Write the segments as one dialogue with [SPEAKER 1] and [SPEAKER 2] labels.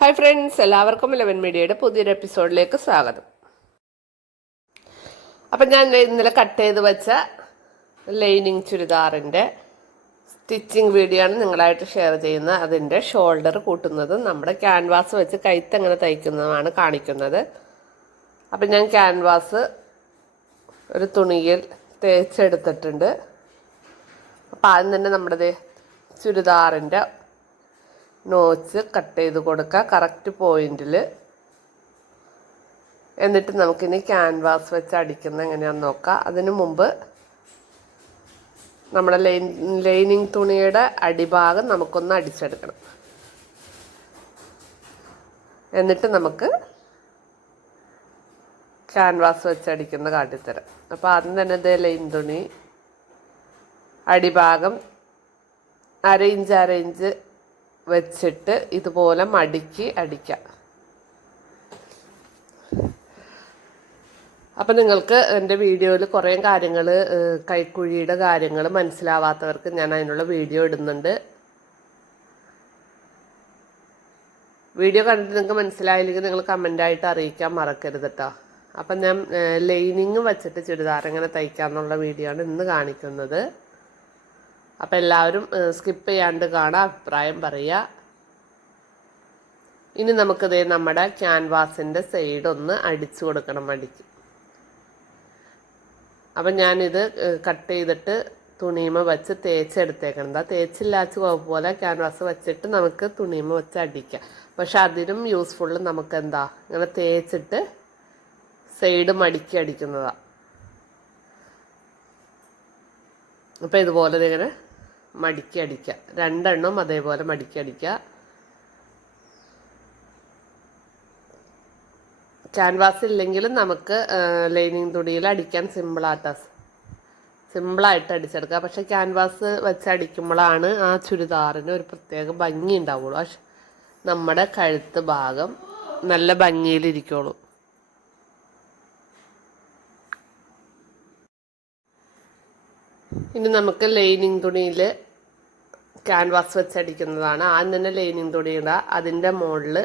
[SPEAKER 1] Hi friends എല്ലാവർക്കും Eleven മീഡിയയുടെ പുതിയൊരു എപ്പിസോഡിലേക്ക് സ്വാഗതം. അപ്പം ഞാൻ ഇന്നലെ കട്ട് ചെയ്ത് വെച്ച ലൈനിങ് ചുരിദാറിന്റെ സ്റ്റിച്ചിങ് വീഡിയോ ആണ് നിങ്ങളായിട്ട് ഷെയർ ചെയ്യുന്നത്. അതിന്റെ ഷോൾഡർ കൂട്ടുന്നത്. നമ്മുടെ ക്യാൻവാസ് വെച്ച് കൈത്ത് എങ്ങനെ തയ്ക്കുന്നതാണ് കാണിക്കുന്നത്. അപ്പം ഞാൻ ക്യാൻവാസ് ഒരു തുണിയിൽ തേച്ചെടുത്തിട്ടുണ്ട്. അപ്പം ആദ്യം തന്നെ നമ്മുടെ ചുരിദാറിന്റെ നോച്ച് കട്ട് ചെയ്ത് കൊടുക്കുക കറക്റ്റ് പോയിന്റിൽ എന്നിട്ട് നമുക്കിനി ക്യാൻവാസ് വെച്ച് അടിക്കുന്ന എങ്ങനെയാണെന്ന് നോക്കാം. അതിനു മുമ്പ് നമ്മുടെ ലൈനിങ് തുണിയുടെ അടിഭാഗം നമുക്കൊന്ന് അടിച്ചെടുക്കണം. എന്നിട്ട് നമുക്ക് ക്യാൻവാസ് വെച്ച് അടിക്കുന്ന കാട്ടിത്തരാം. അപ്പോൾ ആദ്യം തന്നെ ഇതേ ലൈൻ തുണി അടിഭാഗം അര ഇഞ്ച് അര ഇഞ്ച് വെച്ചിട്ട് ഇതുപോലെ മടിക്ക് അടിക്കാം. അപ്പം നിങ്ങൾക്ക് എന്റെ വീഡിയോയിൽ കുറേ കാര്യങ്ങൾ കൈക്കുഴിയുടെ കാര്യങ്ങൾ മനസ്സിലാവാത്തവർക്ക് ഞാൻ അതിനുള്ള വീഡിയോ ഇടുന്നുണ്ട്. വീഡിയോ കണ്ടിട്ട് നിങ്ങൾക്ക് മനസ്സിലായില്ലെങ്കിൽ നിങ്ങൾ കമന്റായിട്ട് അറിയിക്കാൻ മറക്കരുത് കേട്ടോ അപ്പം ഞാൻ ലൈനിങ് വെച്ചിട്ട് ചുരിദാർ എങ്ങനെ തയ്ക്കാമെന്നുള്ള വീഡിയോ ആണ് ഇന്ന് കാണിക്കുന്നത്. അപ്പം എല്ലാവരും സ്കിപ്പ് ചെയ്യാണ്ട് കാണാം അഭിപ്രായം പറയുക ഇനി നമുക്കിത് നമ്മുടെ ക്യാൻവാസിന്റെ സൈഡ് ഒന്ന് അടിച്ചു കൊടുക്കണം അടിക്ക് അപ്പം ഞാനിത് കട്ട് ചെയ്തിട്ട് തുണിമ വെച്ച് തേച്ചെടുത്തേക്കണം. എന്താ തേച്ചില്ലാച്ച് പോലെ ക്യാൻവാസ് വെച്ചിട്ട് നമുക്ക് തുണിമ വെച്ച് അടിക്കാം. പക്ഷെ അതിലും യൂസ്ഫുള്ള് നമുക്ക് എന്താ ഇങ്ങനെ തേച്ചിട്ട് സൈഡ് മടിക്കി അടിക്കുന്നതാണ് അപ്പം ഇതുപോലെ ഇങ്ങനെ മടിക്കി അടിക്കുക രണ്ടെണ്ണം അതേപോലെ മടിക്കി അടിക്കുക ക്യാൻവാസ് ഇല്ലെങ്കിലും നമുക്ക് ലൈനിങ് തുണിയിൽ അടിക്കാൻ സിമ്പിളാട്ടാ സിമ്പിളായിട്ട് അടിച്ചെടുക്കുക. പക്ഷെ ക്യാൻവാസ് വെച്ച് അടിക്കുമ്പോഴാണ് ആ ചുരിദാറിന് ഒരു പ്രത്യേക ഭംഗി ഉണ്ടാവുള്ളൂ. നമ്മുടെ കഴുത്ത് ഭാഗം നല്ല ഭംഗിയിലിരിക്കുള്ളൂ ഇനി നമുക്ക് ലൈനിങ് തുണിയിൽ ക്യാൻവാസ് വെച്ചടിക്കുന്നതാണ്. ആദ്യം തന്നെ ലൈനിങ് തുണി ഇടുക അതിന്റെ മുകളിൽ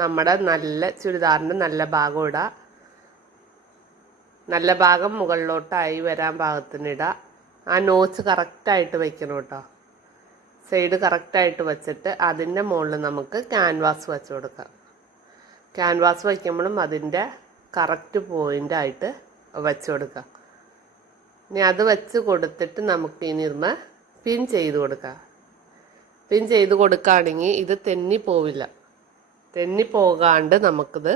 [SPEAKER 1] നമ്മുടെ നല്ല ചുരിദാറിന്റെ നല്ല ഭാഗം ഇടുക നല്ല ഭാഗം മുകളിലോട്ടായി വരാൻ പാകത്തിന് ഇടുക ആ നോച്ച് കറക്റ്റായിട്ട് വെക്കണം കേട്ടോ സൈഡ് കറക്റ്റായിട്ട് വെച്ചിട്ട് അതിന്റെ മുകളിൽ നമുക്ക് ക്യാൻവാസ് വെച്ച് കൊടുക്കാം. ക്യാൻവാസ് വയ്ക്കുമ്പോഴും അതിന്റെ കറക്റ്റ് പോയിന്റായിട്ട് വെച്ച് കൊടുക്കാം. ഇനി അത് വെച്ച് കൊടുത്തിട്ട് നമുക്ക് ഇനി നിർമ്മ പിൻ ചെയ്ത് കൊടുക്കാം. പിൻ ചെയ്ത് കൊടുക്കുകയാണെങ്കിൽ ഇത് തെന്നി പോവില്ല. തെന്നി പോകാണ്ട് നമുക്കിത്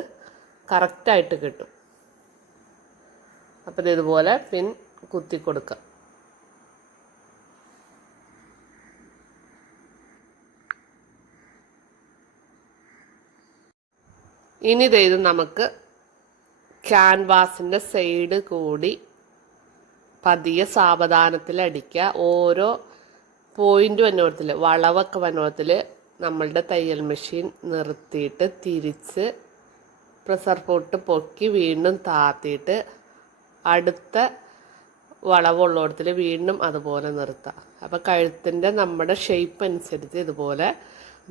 [SPEAKER 1] കറക്റ്റായിട്ട് കിട്ടും. അപ്പം ഇതുപോലെ പിൻ കുത്തി കൊടുക്കുക ഇനി ഇത് നമുക്ക് ക്യാൻവാസിന്റെ സൈഡ് കൂടി പതിയെ സാവധാനത്തിൽ അടിക്കുക. ഓരോ പോയിന്റ് വന്നോടത്തിൽ വളവൊക്കെ വന്നോടത്തിൽ നമ്മളുടെ തയ്യൽ മെഷീൻ നിർത്തിയിട്ട് തിരിച്ച് പ്രസർ പൊട്ട് പൊക്കി വീണ്ടും താത്തിയിട്ട് അടുത്ത വളവുള്ളോടത്തിൽ വീണ്ടും അതുപോലെ നിർത്താം. അപ്പോൾ കഴുത്തിന്റെ നമ്മുടെ ഷേപ്പ് അനുസരിച്ച് ഇതുപോലെ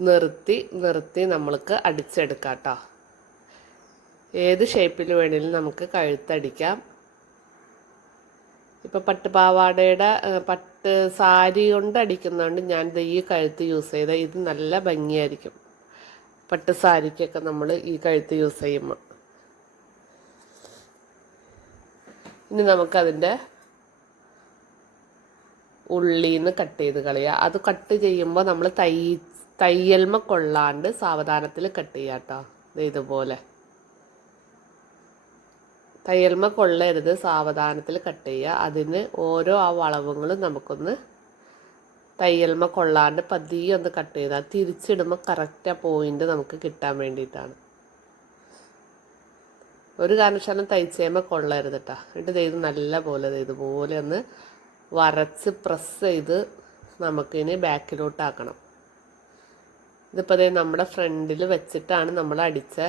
[SPEAKER 1] നിർത്തി നിർത്തി നമ്മൾക്ക് അടിച്ചെടുക്കാം കേട്ടോ ഏത് ഷേപ്പിൽ വേണമെങ്കിലും നമുക്ക് കഴുത്തടിക്കാം. ഇപ്പോൾ പട്ട് പാവാടയുടെ പട്ട് സാരി കൊണ്ട് അടിക്കുന്നതുകൊണ്ട് ഞാൻ ഈ കഴുത്ത് യൂസ് ചെയ്ത ഇത് നല്ല ഭംഗിയായിരിക്കും. പട്ട് സാരിക്കൊക്കെ നമ്മൾ ഈ കഴുത്ത് യൂസ് ചെയ്യുമ്പോൾ ഇനി നമുക്കതിന്റെ ഉള്ളിന്ന് കട്ട് ചെയ്ത് കളയുക അത് കട്ട് ചെയ്യുമ്പോൾ നമ്മൾ തൈ തയ്യൽമ കൊള്ളാണ്ട് സാവധാനത്തിൽ കട്ട് ചെയ്യാം കേട്ടോ ഇതുപോലെ. തയ്യൽമ കൊള്ളരുത് സാവധാനത്തിൽ കട്ട് ചെയ്യുക. അതിന് ഓരോ ആ വളവുകളും നമുക്കൊന്ന് തയ്യൽമ കൊള്ളാണ്ട് പതിയെ ഒന്ന് കട്ട് ചെയ്താൽ തിരിച്ചിടുമ്പോൾ കറക്റ്റ് ആ പോയിന്റ് നമുക്ക് കിട്ടാൻ വേണ്ടിയിട്ടാണ്. ഒരു കാരണവശാലും തയ്ച്ചേമ കൊള്ളരുത് കേട്ടോ എന്നിട്ട് ചെയ്ത് നല്ല പോലെ ഇതുപോലെ ഒന്ന് വരച്ച് പ്രസ് ചെയ്ത് നമുക്കിനി ബാക്കിലോട്ടാക്കണം ഇതിപ്പോൾ നമ്മുടെ ഫ്രണ്ടിൽ വെച്ചിട്ടാണ് നമ്മൾ അടിച്ച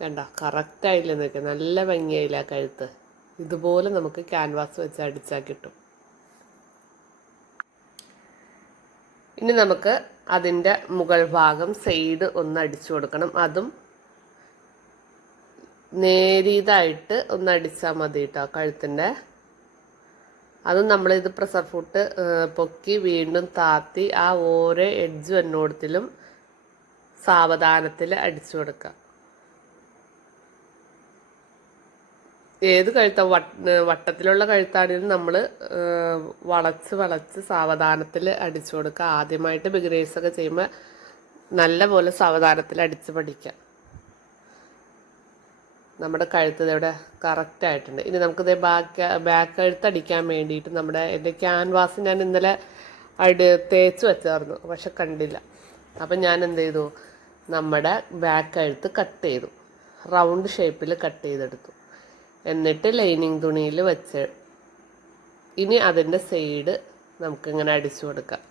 [SPEAKER 1] കണ്ട കറക്റ്റായില്ല നിൽക്കുക നല്ല ഭംഗിയായില്ല കഴുത്ത്? ഇതുപോലെ നമുക്ക് ക്യാൻവാസ് വെച്ച് അടിച്ചാൽ കിട്ടും. ഇനി നമുക്ക് അതിന്റെ മുകൾ ഭാഗം സൈഡ് ഒന്ന് അടിച്ചു കൊടുക്കണം. അതും നേരിയതായിട്ട് ഒന്ന് അടിച്ചാൽ മതി കേട്ടോ കഴുത്തിന്റെ അതും നമ്മളിത് പ്രഷർ ഫുട്ട് പൊക്കി വീണ്ടും താത്തി ആ ഓരോ എഡ്ജ് എന്നോടത്തിലും സാവധാനത്തിൽ അടിച്ചു കൊടുക്കുക ഏത് കഴുത്ത വട്ടത്തിലുള്ള കഴുത്താണെങ്കിലും നമ്മൾ വളച്ച് വളച്ച് സാവധാനത്തിൽ അടിച്ചു കൊടുക്കുക. ആദ്യമായിട്ട് ബിഗിനേഴ്സൊക്കെ ചെയ്യുമ്പോൾ നല്ല പോലെ സാവധാനത്തിൽ അടിച്ച് പഠിക്കാം നമ്മുടെ കഴുത്ത് ഇവിടെ കറക്റ്റ് ആയിട്ടുണ്ട്. ഇനി നമുക്കിത് ബാക്ക് ബാക്ക് കഴുത്ത് അടിക്കാൻ വേണ്ടിയിട്ട് നമ്മുടെ എന്റെ ക്യാൻവാസ് ഞാൻ ഇന്നലെ അടി തേച്ച് വെച്ചായിരുന്നു. പക്ഷെ കണ്ടില്ല. അപ്പം ഞാൻ എന്ത് ചെയ്തു? നമ്മുടെ ബാക്ക് കഴുത്ത് കട്ട് ചെയ്തു. റൗണ്ട് ഷേപ്പിൽ കട്ട് ചെയ്തെടുത്തു. എന്നിട്ട് ലൈനിങ് തുണിയിൽ വെച്ച് ഇനി അതിന്റെ സൈഡ് നമുക്കിങ്ങനെ അടിച്ചു കൊടുക്കാം.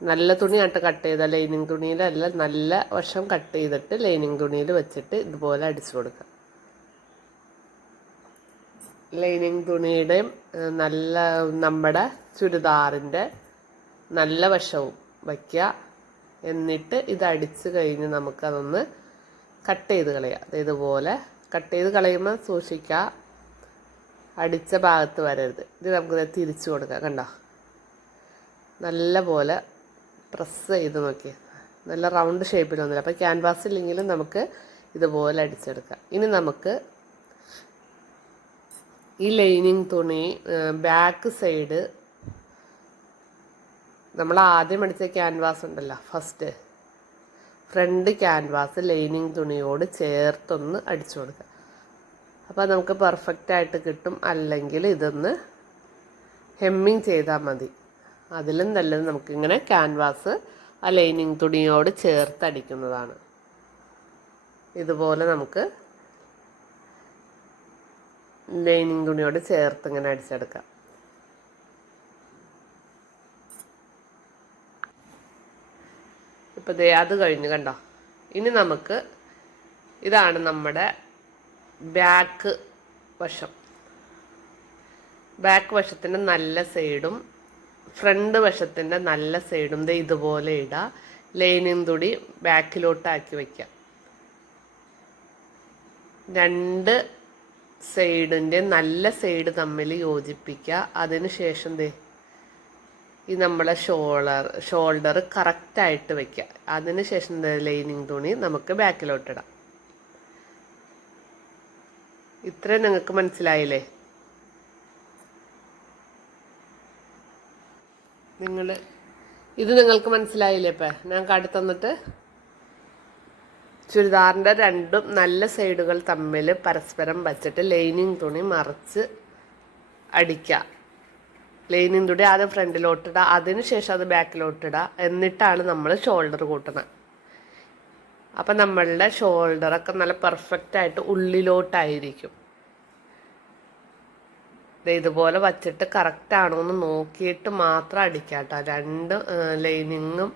[SPEAKER 1] നല്ല തുണിയായിട്ട് കട്ട് ചെയ്ത ലൈനിങ് തുണിയിലല്ല നല്ല വശം കട്ട് ചെയ്തിട്ട് ലൈനിങ് തുണിയിൽ വെച്ചിട്ട് ഇതുപോലെ അടിച്ചു കൊടുക്കാം. ലൈനിങ് തുണിയുടെയും നല്ല നമ്മുടെ ചുരിദാറിന്റെ നല്ല വശവും വയ്ക്കുക. എന്നിട്ട് ഇത് അടിച്ചു കഴിഞ്ഞ് നമുക്കതൊന്ന് കട്ട് ചെയ്ത് കളയുക. ഇതുപോലെ കട്ട് ചെയ്ത് കളയുമ്പോൾ സൂക്ഷിക്കുക അടിച്ച ഭാഗത്ത് വരരുത്. ഇത് നമുക്ക് തിരിച്ചു കൊടുക്കാം. കണ്ടോ? നല്ല പോലെ പ്രസ് ചെയ്ത് നോക്കി നല്ല റൗണ്ട് ഷേപ്പിൽ വന്നില്ല. അപ്പോൾ ക്യാൻവാസ് ഇല്ലെങ്കിലും നമുക്ക് ഇതുപോലെ അടിച്ചെടുക്കാം. ഇനി നമുക്ക് ഈ ലൈനിങ് തുണി ബാക്ക് സൈഡ് നമ്മൾ ആദ്യം അടിച്ച ക്യാൻവാസ് ഉണ്ടല്ലോ. ഫസ്റ്റ് ഫ്രണ്ട് ക്യാൻവാസ് ലൈനിങ് തുണിയോട് ചേർത്തൊന്ന് അടിച്ചു കൊടുക്കുക. അപ്പോൾ നമുക്ക് പെർഫെക്റ്റ് ആയിട്ട് കിട്ടും. അല്ലെങ്കിൽ ഇതൊന്ന് ഹെമ്മിങ് ചെയ്താൽ മതി. അതിലും നല്ലത് നമുക്കിങ്ങനെ ക്യാൻവാസ് ആ ലൈനിങ് തുണിയോട് ചേർത്ത് അടിക്കുന്നതാണ്. ഇതുപോലെ നമുക്ക് ലൈനിങ് തുണിയോട് ചേർത്ത് ഇങ്ങനെ അടിച്ചെടുക്കാം. ഇപ്പം ദേ അത് കഴിഞ്ഞു കണ്ടോ? ഇനി നമുക്ക് ഇതാണ് നമ്മുടെ ബാക്ക് വശം. ബാക്ക് വശത്തിന്റെ നല്ല സൈഡും ഫ്രണ്ട് വശത്തിന്റെ നല്ല സൈഡും ദേ ഇതുപോലെ ഇടുക ലൈനിങ് തുടി ബാക്കിലോട്ടാക്കി വയ്ക്കുക രണ്ട് സൈഡിന്റെ നല്ല സൈഡ് തമ്മിൽ യോജിപ്പിക്കുക അതിന് ശേഷം ദേ ഈ നമ്മളെ ഷോളർ ഷോൾഡർ കറക്റ്റായിട്ട് വെക്കുക അതിന് ശേഷം ലൈനിങ് തുണി നമുക്ക് ബാക്കിലോട്ടിടാം ഇത്രയും നിങ്ങൾക്ക് മനസ്സിലായില്ലേ? നിങ്ങൾ ഇത് നിങ്ങൾക്ക് മനസ്സിലായില്ലേ ഇപ്പം? ഞാൻ കടുത്തന്നിട്ട് തന്നിട്ട് ചുരിദാറിന്റെ രണ്ടും നല്ല സൈഡുകൾ തമ്മിൽ പരസ്പരം വച്ചിട്ട് ലൈനിങ് തുണി മറിച്ച് അടിക്കുക ലൈനിങ് തുണി ആദ്യം ഫ്രണ്ടിലോട്ടിടുക അതിന് ശേഷം അത് ബാക്കിലോട്ടിടുക എന്നിട്ടാണ് നമ്മൾ ഷോൾഡർ കൂട്ടുന്നത് അപ്പം നമ്മളുടെ ഷോൾഡറൊക്കെ നല്ല പെർഫെക്റ്റ് ആയിട്ട് ഉള്ളിലോട്ടായിരിക്കും. ഇതുപോലെ വച്ചിട്ട് കറക്റ്റ് ആണോ എന്ന് നോക്കിയിട്ട് മാത്രം അടിക്കുക കേട്ടോ രണ്ട് ലൈനിങ്ങും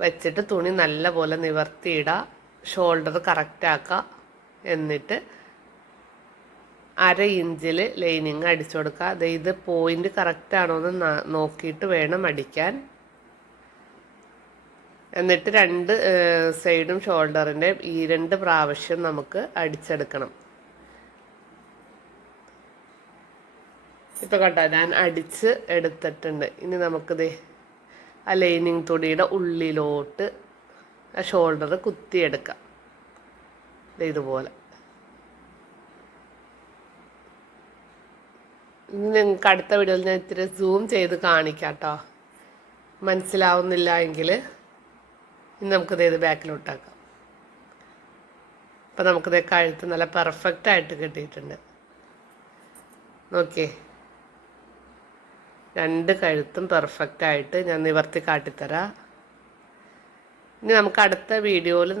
[SPEAKER 1] വെച്ചിട്ട് തുണി നല്ല പോലെ നിവർത്തിയിടുക ഷോൾഡർ കറക്റ്റ് ആക്കുക എന്നിട്ട് അര ഇഞ്ചിൽ ലൈനിങ് അടിച്ചു കൊടുക്കുക. അത് ഇത് പോയിന്റ് കറക്റ്റ് ആണോ എന്ന് നോക്കിയിട്ട് വേണം അടിക്കാൻ. എന്നിട്ട് രണ്ട് സൈഡും ഷോൾഡറിന്റെ ഈ രണ്ട് പ്രാവശ്യം നമുക്ക് അടിച്ചെടുക്കണം. ഇപ്പോൾ കേട്ടോ ഞാൻ അടിച്ച് എടുത്തിട്ടുണ്ട്. ഇനി നമുക്കിത് ആ ലൈനിങ് തുണിയുടെ ഉള്ളിലോട്ട് ആ ഷോൾഡർ കുത്തിയെടുക്കാം. ഇതുപോലെ. ഇനി നിങ്ങൾക്ക് അടുത്ത വീഡിയോയിൽ ഞാൻ ഇത്തിരി സൂം ചെയ്ത് കാണിക്കാം കേട്ടോ മനസ്സിലാവുന്നില്ല എങ്കിൽ ഇനി നമുക്കിത് ഇത് ബാക്കിലോട്ടാക്കാം അപ്പം നമുക്കിത് കഴുത്ത് നല്ല പെർഫെക്റ്റ് ആയിട്ട് കിട്ടിയിട്ടുണ്ട്. നോക്കിയേ. രണ്ട് കഴുത്തും പെർഫെക്റ്റ് ആയിട്ട് ഞാൻ നിവർത്തി കാട്ടിത്തരാം. ഇനി നമുക്ക് അടുത്ത വീഡിയോയിൽ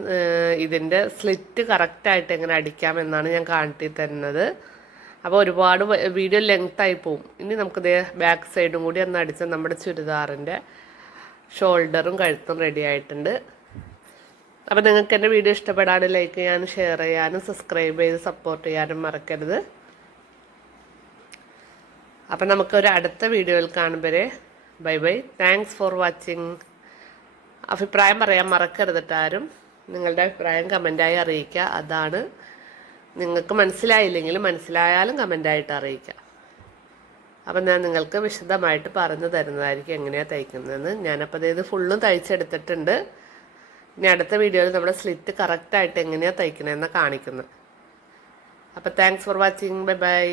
[SPEAKER 1] ഇതിന്റെ സ്ലിറ്റ് കറക്റ്റായിട്ട് എങ്ങനെ അടിക്കാം എന്നാണ് ഞാൻ കാട്ടി തരുന്നത്. അപ്പോൾ ഒരുപാട് വീഡിയോ ലെങ്ത് ആയി പോവും. ഇനി നമുക്ക് ദേ ബാക്ക് സൈഡും കൂടി ഒന്ന് അടിച്ചാൽ നമ്മുടെ ചുരിദാറിന്റെ ഷോൾഡറും കഴുത്തും റെഡി ആയിട്ടുണ്ട്. അപ്പോൾ നിങ്ങൾക്ക് എന്റെ വീഡിയോ ഇഷ്ടപ്പെടാനും ലൈക്ക് ചെയ്യാനും ഷെയർ ചെയ്യാനും സബ്സ്ക്രൈബ് ചെയ്ത് സപ്പോർട്ട് ചെയ്യാനും മറക്കരുത്. അപ്പം നമുക്കൊരു അടുത്ത വീഡിയോയിൽ കാണുമ്പോൾ bye bye thanks for watching അഭിപ്രായം പറയാൻ മറക്കരുതിട്ടാരും ട്ടോ നിങ്ങളുടെ അഭിപ്രായം കമന്റായി അറിയിക്കുക. അതാണ് നിങ്ങൾക്ക് മനസ്സിലായില്ലെങ്കിൽ മനസ്സിലായാലും കമന്റായിട്ട് അറിയിക്കാം. അപ്പം ഞാൻ നിങ്ങൾക്ക് വിശദമായിട്ട് പറഞ്ഞു തരുന്നതായിരിക്കും എങ്ങനെയാണ് തയ്ക്കുന്നതെന്ന്. ഞാനപ്പോൾ ഇത് ഫുള്ളും തയ്ച്ചെടുത്തിട്ടുണ്ട്. ഇനി അടുത്ത വീഡിയോയിൽ നമ്മുടെ സ്ലിറ്റ് കറക്റ്റായിട്ട് എങ്ങനെയാണ് തയ്ക്കണമെന്ന് കാണിക്കുന്നത് അപ്പോൾ thanks for watching bye bye